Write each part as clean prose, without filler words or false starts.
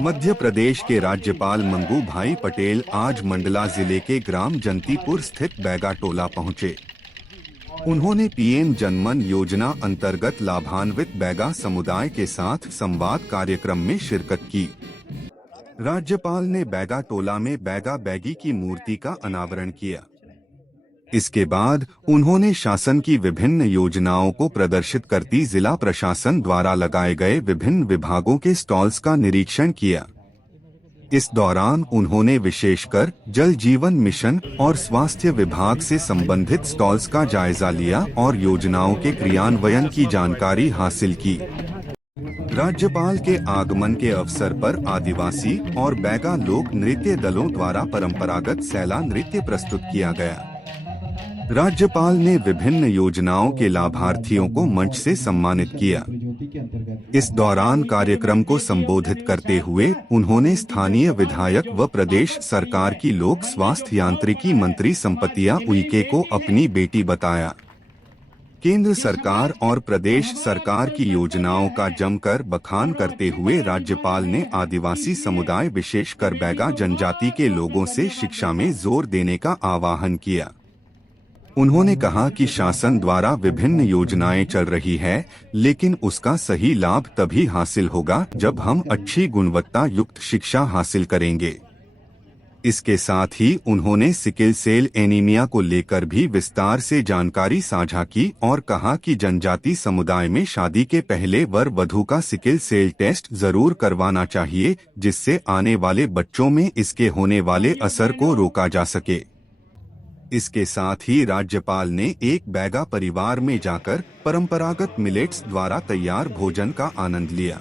मध्य प्रदेश के राज्यपाल मंगू भाई पटेल आज मंडला जिले के ग्राम जंतीपुर स्थित बैगा टोला पहुंचे। उन्होंने पीएम जनमन योजना अंतर्गत लाभान्वित बैगा समुदाय के साथ संवाद कार्यक्रम में शिरकत की। राज्यपाल ने बैगा टोला में बैगा बैगी की मूर्ति का अनावरण किया। इसके बाद उन्होंने शासन की विभिन्न योजनाओं को प्रदर्शित करती जिला प्रशासन द्वारा लगाए गए विभिन्न विभागों के स्टॉल्स का निरीक्षण किया। इस दौरान उन्होंने विशेषकर जल जीवन मिशन और स्वास्थ्य विभाग से संबंधित स्टॉल्स का जायजा लिया और योजनाओं के क्रियान्वयन की जानकारी हासिल की। राज्यपाल के आगमन के अवसर पर आदिवासी और बैगा लोक नृत्य दलों द्वारा परंपरागत सैला नृत्य प्रस्तुत किया गया। राज्यपाल ने विभिन्न योजनाओं के लाभार्थियों को मंच से सम्मानित किया। इस दौरान कार्यक्रम को संबोधित करते हुए उन्होंने स्थानीय विधायक व प्रदेश सरकार की लोक स्वास्थ्य यांत्रिकी मंत्री संपतिया उइके को अपनी बेटी बताया। केंद्र सरकार और प्रदेश सरकार की योजनाओं का जमकर बखान करते हुए राज्यपाल ने आदिवासी समुदाय विशेषकर बैगा जनजाति के लोगों से शिक्षा में जोर देने का आह्वान किया। उन्होंने कहा कि शासन द्वारा विभिन्न योजनाएं चल रही है, लेकिन उसका सही लाभ तभी हासिल होगा जब हम अच्छी गुणवत्ता युक्त शिक्षा हासिल करेंगे। इसके साथ ही उन्होंने सिकिल सेल एनीमिया को लेकर भी विस्तार से जानकारी साझा की और कहा कि जनजाति समुदाय में शादी के पहले वर वधू का सिकिल सेल टेस्ट जरूर करवाना चाहिए, जिससे आने वाले बच्चों में इसके होने वाले असर को रोका जा सके। इसके साथ ही राज्यपाल ने एक बैगा परिवार में जाकर परंपरागत मिलेट्स द्वारा तैयार भोजन का आनंद लिया।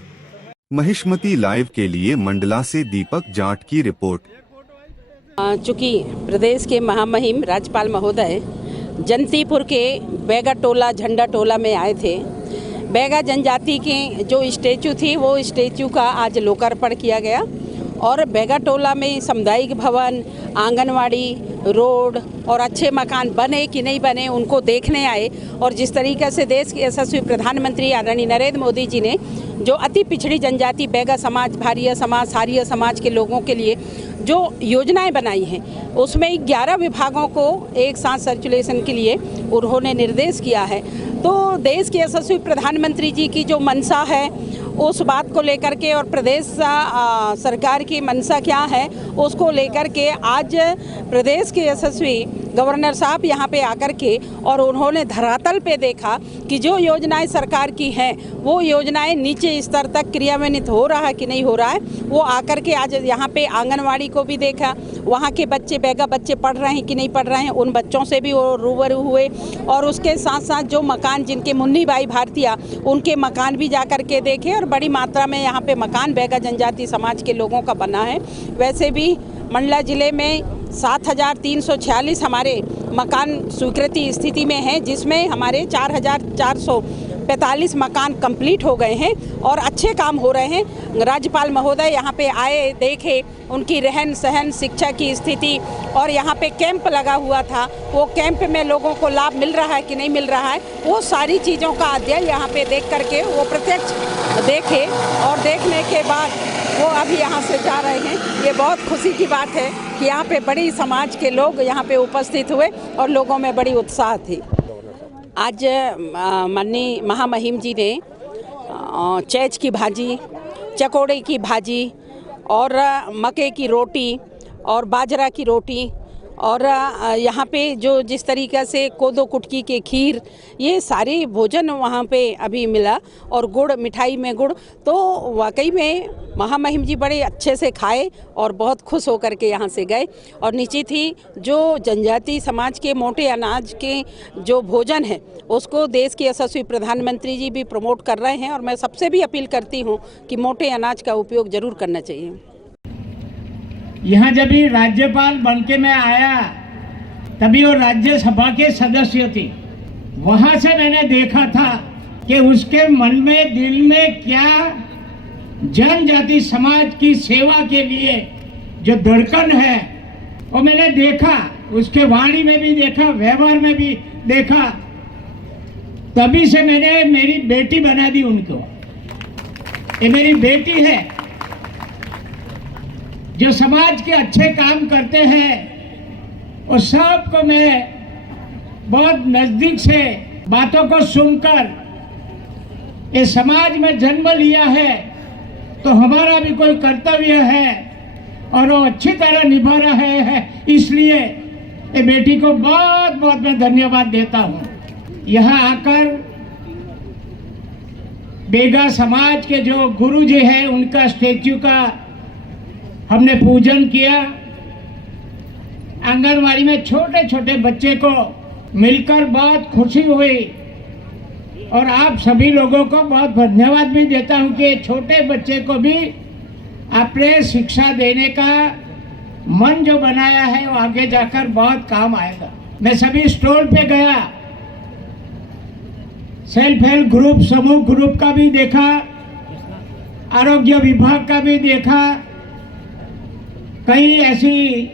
महिष्मती लाइव के लिए मंडला से दीपक जाट की रिपोर्ट। चूँकि प्रदेश के महामहिम राज्यपाल महोदय जंतीपुर के बैगा टोला झंडा टोला में आए थे। बैगा जनजाति के जो स्टैचू थी वो स्टैचू का आज लोकार्पण किया गया और बैगा टोला में सामुदायिक भवन, आंगनवाड़ी, रोड और अच्छे मकान बने कि नहीं बने उनको देखने आए। और जिस तरीके से देश के यशस्वी प्रधानमंत्री आदरणीय नरेंद्र मोदी जी ने जो अति पिछड़ी जनजाति बैगा समाज, भारिया समाज, सारिया समाज के लोगों के लिए जो योजनाएं बनाई हैं उसमें 11 विभागों को एक साथ सर्कुलेशन के लिए उन्होंने निर्देश किया है। तो देश के यशस्वी प्रधानमंत्री जी की जो मंशा है उस बात को लेकर के और प्रदेश सरकार की मंशा क्या है उसको लेकर के आज प्रदेश के यशस्वी गवर्नर साहब यहाँ पे आकर के और उन्होंने धरातल पे देखा कि जो योजनाएं सरकार की हैं वो योजनाएं नीचे स्तर तक क्रियान्वित हो रहा है कि नहीं हो रहा है। वो आकर के आज यहाँ पे आंगनवाड़ी को भी देखा, वहाँ के बच्चे बैगा बच्चे पढ़ रहे हैं कि नहीं पढ़ रहे हैं, उन बच्चों से भी वो रूबरू हुए। और उसके साथ साथ जो मकान जिनके मुन्नी बाई भारतीया उनके मकान भी जा कर के देखे और बड़ी मात्रा में यहाँ पे मकान बैगा जनजाति समाज के लोगों का बना है। वैसे भी मंडला जिले में 7,346 हमारे मकान स्वीकृति स्थिति में हैं, जिसमें हमारे 4,445 मकान कंप्लीट हो गए हैं और अच्छे काम हो रहे हैं। राज्यपाल महोदय यहाँ पे आए, देखे उनकी रहन सहन, शिक्षा की स्थिति और यहाँ पे कैंप लगा हुआ था, वो कैंप में लोगों को लाभ मिल रहा है कि नहीं मिल रहा है, वो सारी चीज़ों का अध्ययन यहाँ पे देख करके वो प्रत्यक्ष देखे और देखने के बाद वो अभी यहाँ से जा रहे हैं। ये बहुत खुशी की बात है कि यहाँ पे बड़ी समाज के लोग यहाँ पे उपस्थित हुए और लोगों में बड़ी उत्साह थी। आज माननीय महामहिम जी ने चैच की भाजी, चकोड़े की भाजी और मक्के की रोटी और बाजरा की रोटी और यहाँ पे जो जिस तरीक़े से कोदो कुटकी के खीर, ये सारे भोजन वहाँ पे अभी मिला और गुड़, मिठाई में गुड़। तो वाकई में महामहिम जी बड़े अच्छे से खाए और बहुत खुश होकर के यहाँ से गए। और नीचे थी जो जनजाति समाज के मोटे अनाज के जो भोजन है उसको देश के यशस्वी प्रधानमंत्री जी भी प्रमोट कर रहे हैं और मैं सबसे भी अपील करती हूँ कि मोटे अनाज का उपयोग ज़रूर करना चाहिए। यहाँ जब भी राज्यपाल बनके मैं आया तभी वो राज्यसभा के सदस्य थे। वहाँ से मैंने देखा था कि उसके मन में, दिल में क्या जनजाति समाज की सेवा के लिए जो धड़कन है वो मैंने देखा। उसके वाणी में भी देखा, व्यवहार में भी देखा। तभी से मैंने मेरी बेटी बना दी उनको। ये मेरी बेटी है जो समाज के अच्छे काम करते हैं और सबको मैं बहुत नजदीक से बातों को सुनकर ये समाज में जन्म लिया है, तो हमारा भी कोई कर्तव्य है और वो अच्छी तरह निभा रहे हैं। इसलिए ये बेटी को बहुत बहुत मैं धन्यवाद देता हूँ। यहाँ आकर बेगा समाज के जो गुरु जी हैं उनका स्टैच्यू का हमने पूजन किया। आंगनवाड़ी में छोटे छोटे बच्चे को मिलकर बहुत खुशी हुई और आप सभी लोगों को बहुत धन्यवाद भी देता हूं कि छोटे बच्चे को भी आपने शिक्षा देने का मन जो बनाया है वो आगे जाकर बहुत काम आएगा। मैं सभी स्टॉल पे गया, सेल्फ हेल्प ग्रुप, समूह ग्रुप का भी देखा, आरोग्य विभाग का भी देखा, कई ऐसी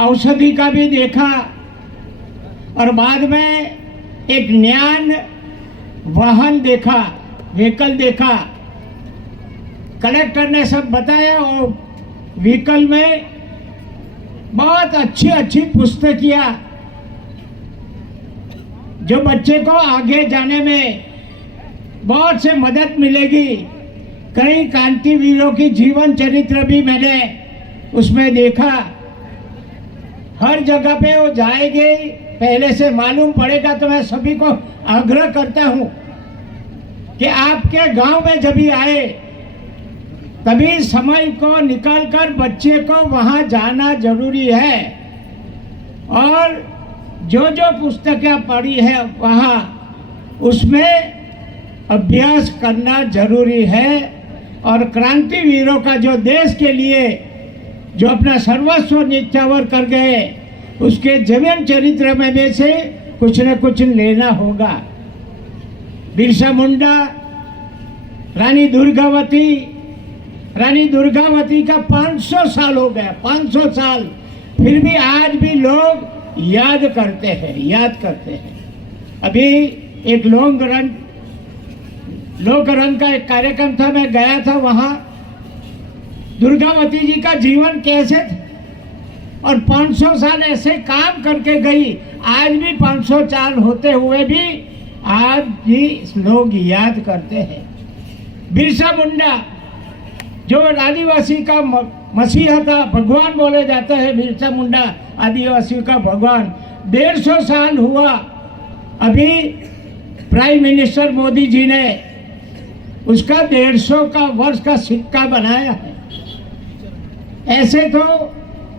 औषधि का भी देखा और बाद में एक ज्ञान वाहन देखा, व्हीकल देखा। कलेक्टर ने सब बताया और व्हीकल में बहुत अच्छी अच्छी पुस्तकियाँ जो बच्चे को आगे जाने में बहुत से मदद मिलेगी। कई क्रांतिवीरों की जीवन चरित्र भी मैंने उसमें देखा। हर जगह पे वो जाएंगे, पहले से मालूम पड़ेगा। तो मैं सभी को आग्रह करता हूँ कि आपके गांव में जब भी आए तभी समय को निकालकर बच्चे को वहाँ जाना जरूरी है और जो जो पुस्तकें पढ़ी है वहाँ उसमें अभ्यास करना जरूरी है। और क्रांतिवीरों का जो देश के लिए जो अपना सर्वस्व न्यौछावर कर गए उसके जीवन चरित्र में से कुछ न कुछ लेना होगा। बिरसा मुंडा, रानी दुर्गावती का 500 साल हो गया, 500 साल, फिर भी आज भी लोग याद करते हैं। अभी एक लोक रंग का एक कार्यक्रम था, मैं गया था वहाँ। दुर्गावती जी का जीवन कैसे था और 500 साल ऐसे काम करके गई। आज भी 500 साल होते हुए भी आज भी लोग याद करते हैं। बिरसा मुंडा जो आदिवासी का मसीहा था, भगवान बोले जाता है बिरसा मुंडा, आदिवासियों का भगवान। 150 साल हुआ, अभी प्राइम मिनिस्टर मोदी जी ने उसका 150 का वर्ष का सिक्का बनाया है। ऐसे तो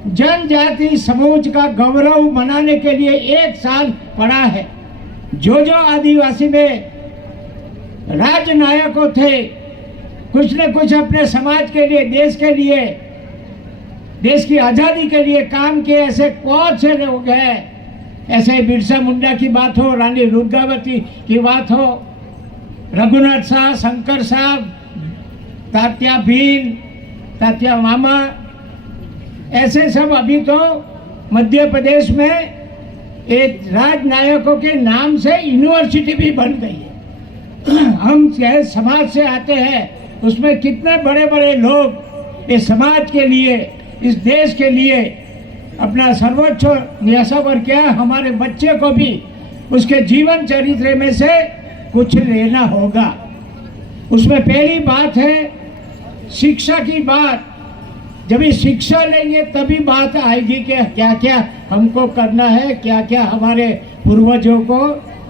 जनजाति समूह का गौरव मनाने के लिए 1 साल पड़ा है। जो जो आदिवासी में राजनायकों थे, कुछ न कुछ अपने समाज के लिए, देश के लिए, देश की आज़ादी के लिए काम किए, ऐसे बहुत से लोग हैं। ऐसे बिरसा मुंडा की बात हो, रानी दुर्गावती की बात हो, रघुनाथ साहब, शंकर साहब, तात्या भील, तात्या मामा, ऐसे सब अभी तो मध्य प्रदेश में एक राजनायकों के नाम से यूनिवर्सिटी भी बन गई है। हम समाज से आते हैं, उसमें कितने बड़े बड़े लोग इस समाज के लिए, इस देश के लिए अपना सर्वोच्च न्यौछावर किया। हमारे बच्चे को भी उसके जीवन चरित्र में से कुछ लेना होगा। उसमें पहली बात है शिक्षा की बात। जब ये शिक्षा लेंगे तभी बात आएगी कि क्या क्या हमको करना है, क्या क्या हमारे पूर्वजों को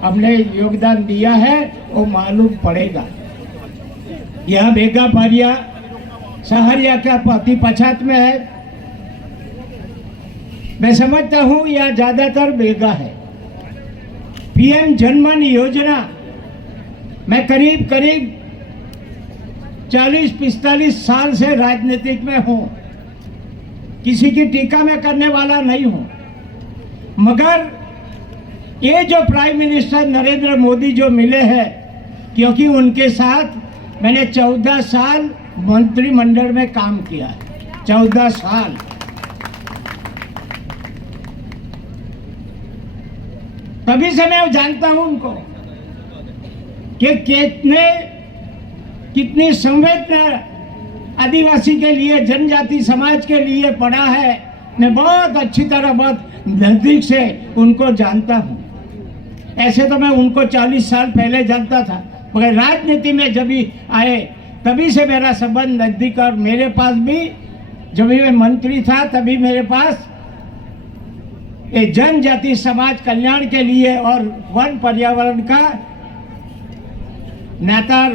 हमने योगदान दिया है, वो मालूम पड़ेगा। यह बेगा बारिया सहारिया का पति पछात में है। मैं समझता हूँ यह ज़्यादातर बेगा है। पीएम जनमन योजना मैं करीब 40-45 साल से राजनीतिक में हूँ। किसी की टीका मैं करने वाला नहीं हूँ, मगर ये जो प्राइम मिनिस्टर नरेंद्र मोदी जो मिले हैं, क्योंकि उनके साथ मैंने 14 साल मंत्रिमंडल में काम किया है। 14 साल तभी से मैं जानता हूं उनको कि कितनी संवेदना आदिवासी के लिए, जनजाति समाज के लिए पढ़ा है। मैं बहुत अच्छी तरह, बहुत नजदीक से उनको जानता हूँ। ऐसे तो मैं उनको 40 साल पहले जानता था, मगर राजनीति में जब भी आए तभी से मेरा संबंध नजदीक। और मेरे पास भी जब भी मैं मंत्री था तभी मेरे पास ये जनजाति समाज कल्याण के लिए और वन पर्यावरण का नाता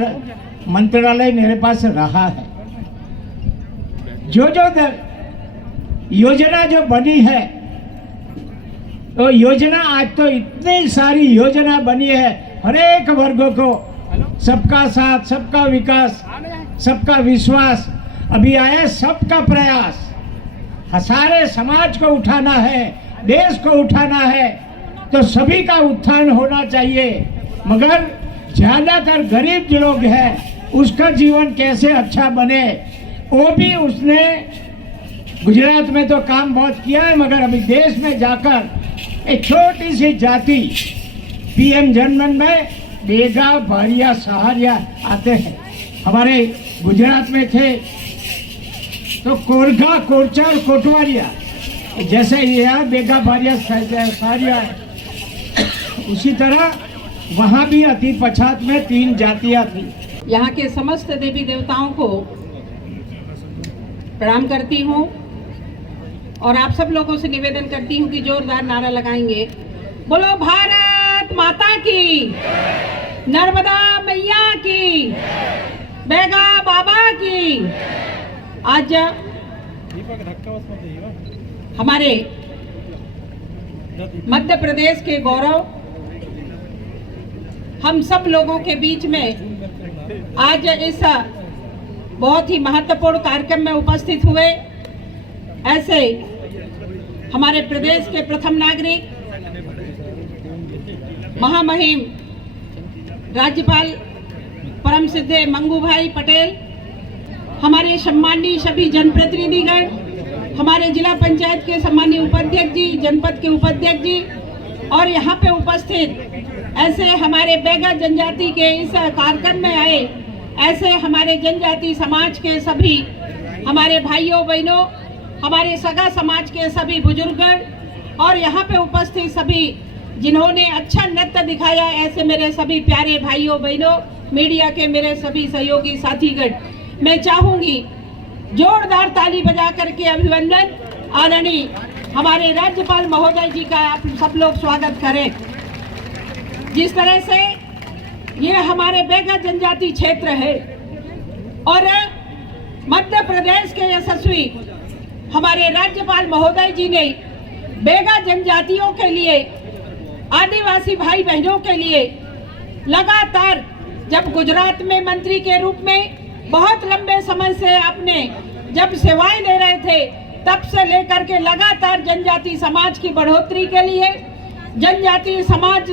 मंत्रालय मेरे पास रहा है। जो योजना जो बनी है, तो योजना आज तो इतनी सारी योजना बनी है, हर एक वर्गों को सबका साथ, सबका विकास, सबका विश्वास, अभी आया सबका प्रयास। सारे समाज को उठाना है, देश को उठाना है, तो सभी का उत्थान होना चाहिए। मगर ज्यादातर गरीब जो लोग हैं उसका जीवन कैसे अच्छा बने, वो भी उसने गुजरात में तो काम बहुत किया है, मगर अभी देश में जाकर एक छोटी सी जाति पीएम जनमन में बेगा, भारिया, सहारिया आते हैं। हमारे गुजरात में थे तो कोरगा, कोरचा और कोटवारिया, जैसे यहाँ बेगा, भारिया, सहारिया है, उसी तरह वहाँ भी अति पछात में 3 जातियाँ थी। यहाँ के समस्त देवी देवताओं को प्रणाम करती हूँ और आप सब लोगों से निवेदन करती हूँ कि जोरदार नारा लगाएंगे, बोलो भारत माता की, नर्मदा मैया की, बेगा बाबा की। आज हमारे मध्य प्रदेश के गौरव हम सब लोगों के बीच में आज इस बहुत ही महत्वपूर्ण कार्यक्रम में उपस्थित हुए। ऐसे हमारे प्रदेश के प्रथम नागरिक महामहिम राज्यपाल परम सिद्धे मंगू भाई पटेल, हमारे सम्माननीय सभी जनप्रतिनिधिगण, हमारे जिला पंचायत के सम्माननीय उपाध्यक्ष जी, जनपद के उपाध्यक्ष जी और यहाँ पे उपस्थित ऐसे हमारे बेगा जनजाति के इस कार्यक्रम में आए ऐसे हमारे जनजाति समाज के सभी हमारे भाइयों बहनों, हमारे सगा समाज के सभी बुजुर्ग और यहाँ पे उपस्थित सभी जिन्होंने अच्छा नृत्य दिखाया, ऐसे मेरे सभी प्यारे भाइयों बहनों, मीडिया के मेरे सभी सहयोगी साथीगण, मैं चाहूंगी जोरदार ताली बजा करके अभिनंदन आदरणीय हमारे राज्यपाल महोदय जी का आप सब लोग स्वागत करें। जिस तरह से ये हमारे बेगा जनजाति क्षेत्र है और मध्य प्रदेश के यशस्वी हमारे राज्यपाल महोदय जी ने बेगा जनजातियों के लिए, आदिवासी भाई बहनों के लिए लगातार, जब गुजरात में मंत्री के रूप में बहुत लंबे समय से आपने जब सेवाएं दे रहे थे, तब से लेकर के लगातार जनजाति समाज की बढ़ोतरी के लिए, जनजाति समाज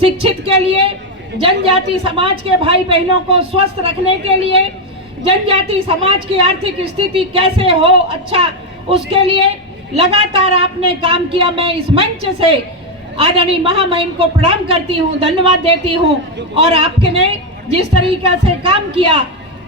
शिक्षित के लिए, जनजाति समाज के भाई बहनों को स्वस्थ रखने के लिए, जनजाति समाज की आर्थिक स्थिति कैसे हो अच्छा, उसके लिए लगातार आपने काम किया। मैं इस मंच से आदरणीय महामहिम को प्रणाम करती हूँ, धन्यवाद देती हूँ। और आपने जिस तरीके से काम किया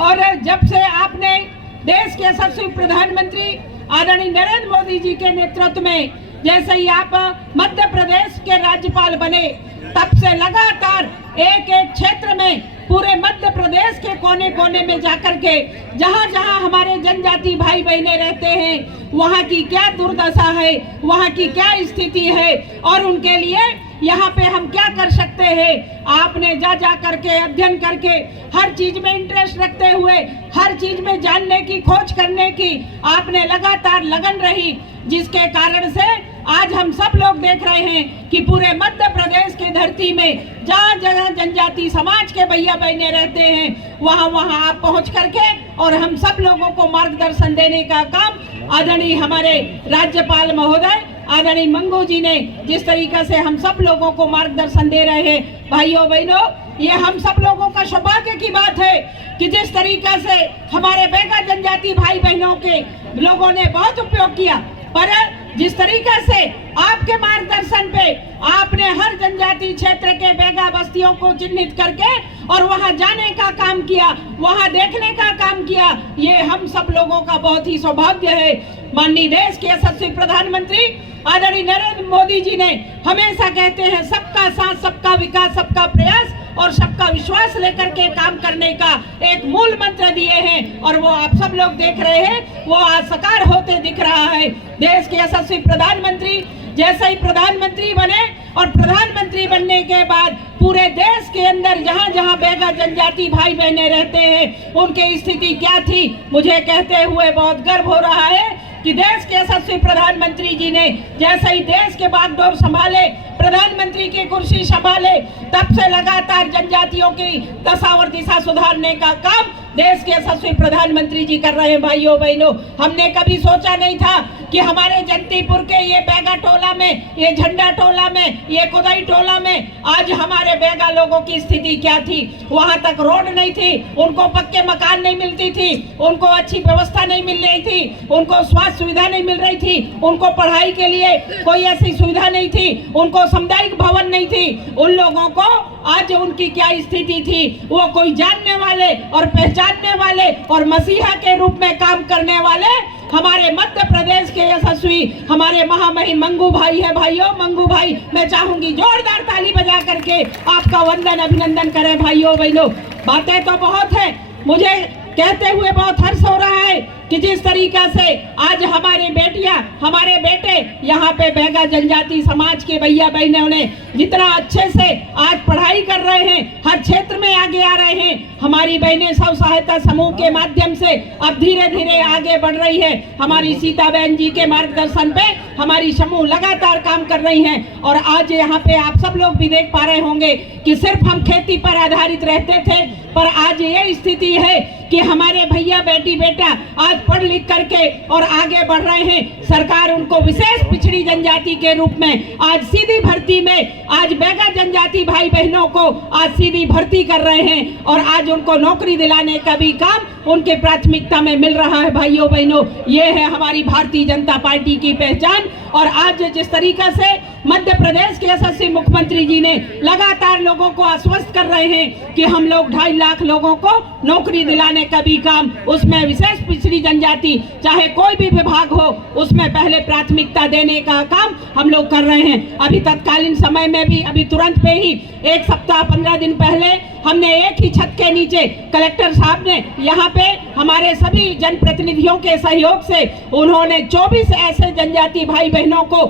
और जब से आपने देश के यशस्वी प्रधानमंत्री आदरणीय नरेंद्र मोदी जी के नेतृत्व में जैसे ही आप मध्य प्रदेश के राज्यपाल बने, तब से लगातार एक एक क्षेत्र में पूरे मध्य प्रदेश के कोने कोने में जाकर के जहाँ जहाँ हमारे जनजाति भाई बहने रहते हैं, वहाँ की क्या दुर्दशा है, वहाँ की क्या स्थिति है और उनके लिए यहाँ पे हम क्या कर सकते हैं, आपने जा करके अध्ययन करके हर चीज में इंटरेस्ट रखते हुए हर चीज में जानने की, खोज करने की आपने लगातार लगन रही, जिसके कारण से आज हम सब लोग देख रहे हैं कि पूरे मध्य प्रदेश की धरती में जहाँ जगह जनजाति समाज के भैया बहने रहते हैं, वहाँ वहाँ आप पहुँच करके और हम सब लोगों को मार्गदर्शन देने का काम आदरणीय हमारे राज्यपाल महोदय आदरणीय मंगू जी ने जिस तरीके से हम सब लोगों को मार्गदर्शन दे रहे हैं। भाइयों बहनों, ये हम सब लोगों का सौभाग्य की बात है कि जिस तरीके से हमारे बेगा जनजाति भाई बहनों के लोगों ने बहुत उपयोग किया, पर जिस तरीके से आपके मार्गदर्शन पे आपने हर जनजाति क्षेत्र के बेगा बस्तियों को चिन्हित करके और वहां जाने का काम किया, वहां देखने का काम किया, ये हम सब लोगों का बहुत ही सौभाग्य है। माननीय देश के यशस्वी प्रधानमंत्री आदरणीय नरेंद्र मोदी जी ने हमेशा कहते हैं सबका साथ, सबका विकास, सबका प्रयास और सबका विश्वास लेकर के काम करने का एक मूल मंत्र दिए हैं और वो आप सब लोग देख रहे हैं, वो आज साकार होते दिख रहा है। देश के यशस्वी प्रधानमंत्री जैसे ही प्रधानमंत्री बने और प्रधानमंत्री बनने के बाद पूरे देश के अंदर जहां जहां बेगा जनजाति भाई बहने रहते हैं उनकी स्थिति क्या थी, मुझे कहते हुए बहुत गर्व हो रहा है कि देश के यशस्वी प्रधानमंत्री जी ने जैसे ही देश के बागडोर संभाले, प्रधानमंत्री की कुर्सी संभाले, तब से लगातार जनजातियों की दशा और दिशा सुधारने का काम देश के यशस्वी प्रधानमंत्री जी कर रहे हैं। भाइयों बहनों, हमने कभी सोचा नहीं था कि हमारे जंतीपुर के ये बेगा टोला में, ये झंडा टोला में, ये कुदाई टोला में आज हमारे बेगा लोगों की स्थिति क्या थी। वहां तक रोड नहीं थी, उनको पक्के मकान नहीं मिलती थी, उनको अच्छी व्यवस्था नहीं मिल रही थी, उनको स्वास्थ्य सुविधा नहीं मिल रही थी, उनको पढ़ाई के लिए कोई ऐसी सुविधा नहीं थी, उनको सामुदायिक भवन नहीं थी। उन लोगों को आज उनकी क्या स्थिति थी, वो कोई जानने वाले और पहचानने वाले और मसीहा के रूप में काम करने वाले हमारे मध्य प्रदेश के यशस्वी हमारे महामहिम मंगू भाई है। भाइयों, मंगू भाई, मैं चाहूंगी जोरदार ताली बजा करके आपका वंदन अभिनंदन करें। भाइयों बहनों, बातें तो बहुत है, मुझे कहते हुए बहुत हर्ष हो रहा है कि जिस तरीका से आज हमारी बेटियां, हमारे बेटे यहाँ पे बेगा जनजाति समाज के भैया बहनों ने जितना अच्छे से आज पढ़ाई कर रहे हैं, हर क्षेत्र में आगे आ रहे हैं। हमारी बहनें स्व सहायता समूह के माध्यम से अब धीरे धीरे आगे बढ़ रही है। हमारी सीता बहन जी के मार्गदर्शन पे हमारी समूह लगातार काम कर रही हैं और आज यहाँ पे आप सब लोग भी देख पा रहे होंगे कि सिर्फ हम खेती पर आधारित रहते थे, पर आज ये स्थिति है कि हमारे भैया बेटी बेटा आज पढ़ लिख करके और आगे बढ़ रहे हैं। सरकार उनको विशेष पिछड़ी जनजाति के रूप में आज सीधी भर्ती में आज बेगा जनजाति भाई बहनों को आज सीधी भर्ती कर रहे हैं और आज उनको नौकरी दिलाने का भी काम उनके प्राथमिकता में मिल रहा है। भाइयों बहनों, ये है हमारी भारतीय जनता पार्टी की पहचान। और आज जिस तरीका से मध्य प्रदेश के यशस्वी मुख्यमंत्री जी ने लगातार लोगों को आश्वस्त कर रहे हैं कि हम लोग 2.5 लाख लोगों को नौकरी दिलाने का भी काम, उसमें विशेष पिछड़ी जनजाति चाहे कोई भी विभाग हो उसमें पहले प्राथमिकता देने का काम हम लोग कर रहे हैं। अभी तत्कालीन समय में भी अभी तुरंत पे ही 1 सप्ताह 15 दिन पहले हमने एक ही छत के नीचे कलेक्टर साहब ने यहाँ पे हमारे सभी जनप्रतिनिधियों के सहयोग से उन्होंने 24 ऐसे जनजाति भाई बहनों को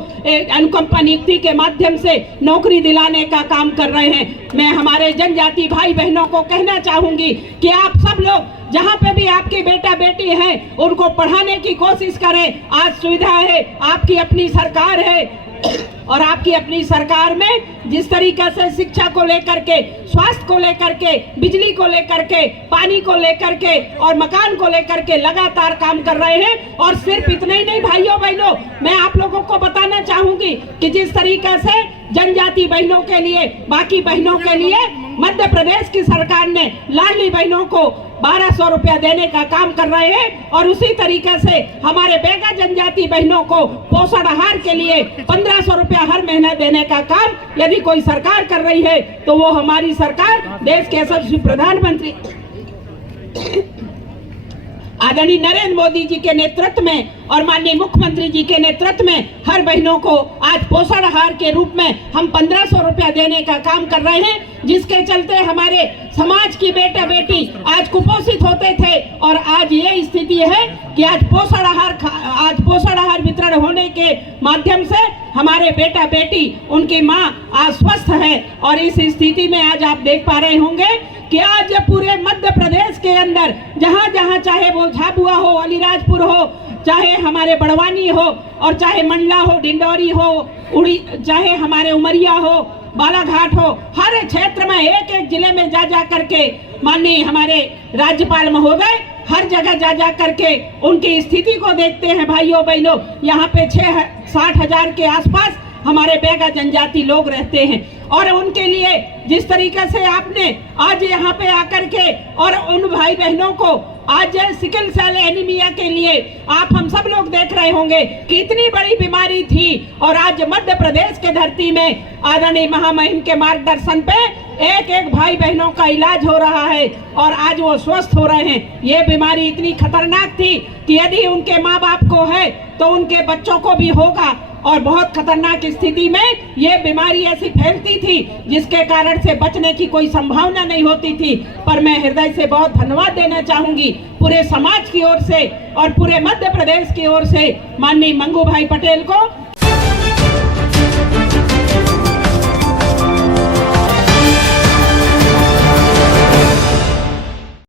अनुकंपा नियुक्ति के माध्यम से नौकरी दिलाने का काम कर रहे हैं। मैं हमारे जनजाति भाई बहनों को कहना चाहूंगी कि आप सब लोग जहाँ पे भी आपके बेटा बेटी हैं उनको पढ़ाने की कोशिश करें। आज सुविधा है, आपकी अपनी सरकार है और आपकी अपनी सरकार में जिस तरीका से शिक्षा को लेकर के, स्वास्थ्य को लेकर के, बिजली को लेकर के, पानी को लेकर के और मकान को लेकर के लगातार काम कर रहे हैं। और सिर्फ इतना ही नहीं भाइयों बहनों, मैं आप लोगों को बताना चाहूंगी कि जिस तरीका से जनजाति बहनों के लिए, बाकी बहनों के लिए मध्य प्रदेश की सरकार ने लाडली बहनों को 1200 रुपया देने का काम कर रहे हैं और उसी तरीके से हमारे बेगा जनजाति बहनों को पोषण आहार के लिए 1500 रुपया हर महीना देने का काम यदि कोई सरकार कर रही है तो वो हमारी सरकार देश के यशस्वी प्रधानमंत्री आदरणीय नरेंद्र मोदी जी के नेतृत्व में और माननीय मुख्यमंत्री जी के नेतृत्व में हर बहनों को आज पोषण आहार के रूप में हम 1500 रुपया देने का काम कर रहे हैं, जिसके चलते हमारे समाज की बेटा बेटी आज कुपोषित होते थे और आज ये स्थिति है कि आज पोषण आहार वितरण होने के माध्यम से हमारे बेटा बेटी, उनकी माँ आज स्वस्थ है। और इस स्थिति में आज आप देख पा रहे होंगे कि आज पूरे मध्य प्रदेश के अंदर जहाँ जहाँ चाहे वो झाबुआ हो, अलीराजपुर हो, चाहे हमारे बड़वानी हो और चाहे मंडला हो, डिंडौरी हो, उड़ी, चाहे हमारे उमरिया हो, बालाघाट हो, हर क्षेत्र में एक एक जिले में जा जा करके माननीय हमारे राज्यपाल महोदय हर जगह जा जा करके उनकी स्थिति को देखते हैं। भाइयों बहनों, यहाँ पे 60 हजार के आसपास हमारे बेगा जनजाति लोग रहते हैं और उनके लिए जिस तरीके से आपने आज यहाँ पे आकर के और उन भाई बहनों को आज सिकल सेल एनीमिया के लिए आप हम सब लोग देख रहे होंगे कि इतनी बड़ी बीमारी थी और आज मध्य प्रदेश के धरती में आदरणीय महामहिम के मार्गदर्शन पे एक एक भाई बहनों का इलाज हो रहा है और आज वो स्वस्थ हो रहे हैं। ये बीमारी इतनी खतरनाक थी कि यदि उनके माँ बाप को है तो उनके बच्चों को भी होगा और बहुत खतरनाक स्थिति में ये बीमारी ऐसी फैलती थी जिसके कारण से बचने की कोई संभावना नहीं होती थी। पर मैं हृदय से बहुत धन्यवाद देना चाहूंगी पूरे समाज की ओर से और पूरे मध्य प्रदेश की ओर से माननीय मंगू भाई पटेल को